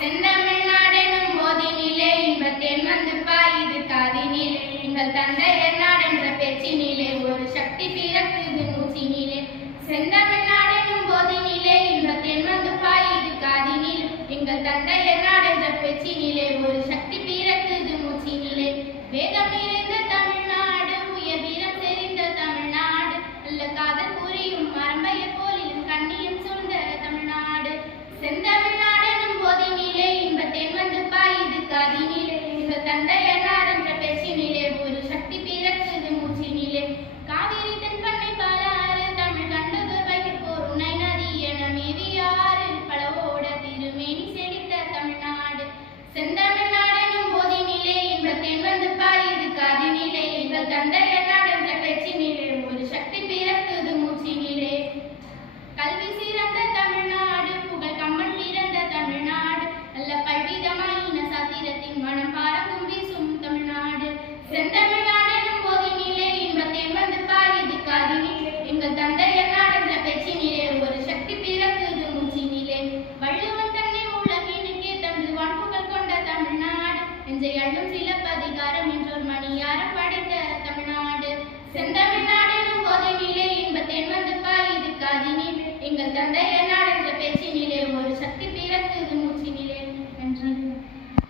செந்தமிழ்நாடெனும் போதினிலே இன்பத்தேன் வந்து பாயுது காதினிலே. எங்கள் தந்தையர் நாடென்ற பேச்சினிலே ஒரு சக்தி பிறக்குது மூச்சினிலே. செந்தமிழ்நாடெனும் போதினிலே இன்பத்தேன் வந்து பாயுது காதினிலே. எங்கள் தந்தையர் நாடென்ற பேச்சினிலே ஒரு சக்தி பிறக்குது மூச்சினிலே. வேதம் நிறைந்த தமிழ்நாடு உயர்வீரம் தெரிந்த தமிழ்நாடு. அல்ல காதல் புரியும் மரம்பையர் எங்கள் காதினிலே எங்கள் என்ற நாடென்ற நீரே ஒரு சக்தி பிறக்குது நீரே கல்வி சிறந்த தமிழ்நாடு புகழ் கம்மன் பிறந்த தமிழ்நாடு. நல்ல பல்விதமான சாத்திரத்தின் மனம் பாரமும் வீசும் தமிழ்நாடு. செந்தமிழ்நாடெனும் போதினிலே இன்பத்தை வந்து பாரிது காதினிலே எங்கள் தந்தை எல்லாம் என்ற நாடென்ற நீரே ஒரு சக்தி பிறக்குது மூச்சினிலே. வள்ளுவன் தன்னை உலகினுக்கே தந்து வான்புகள் கொண்ட தமிழ்நாடு. என்ற எண்ணும் நெஞ்சை அள்ளும் சில Nintendo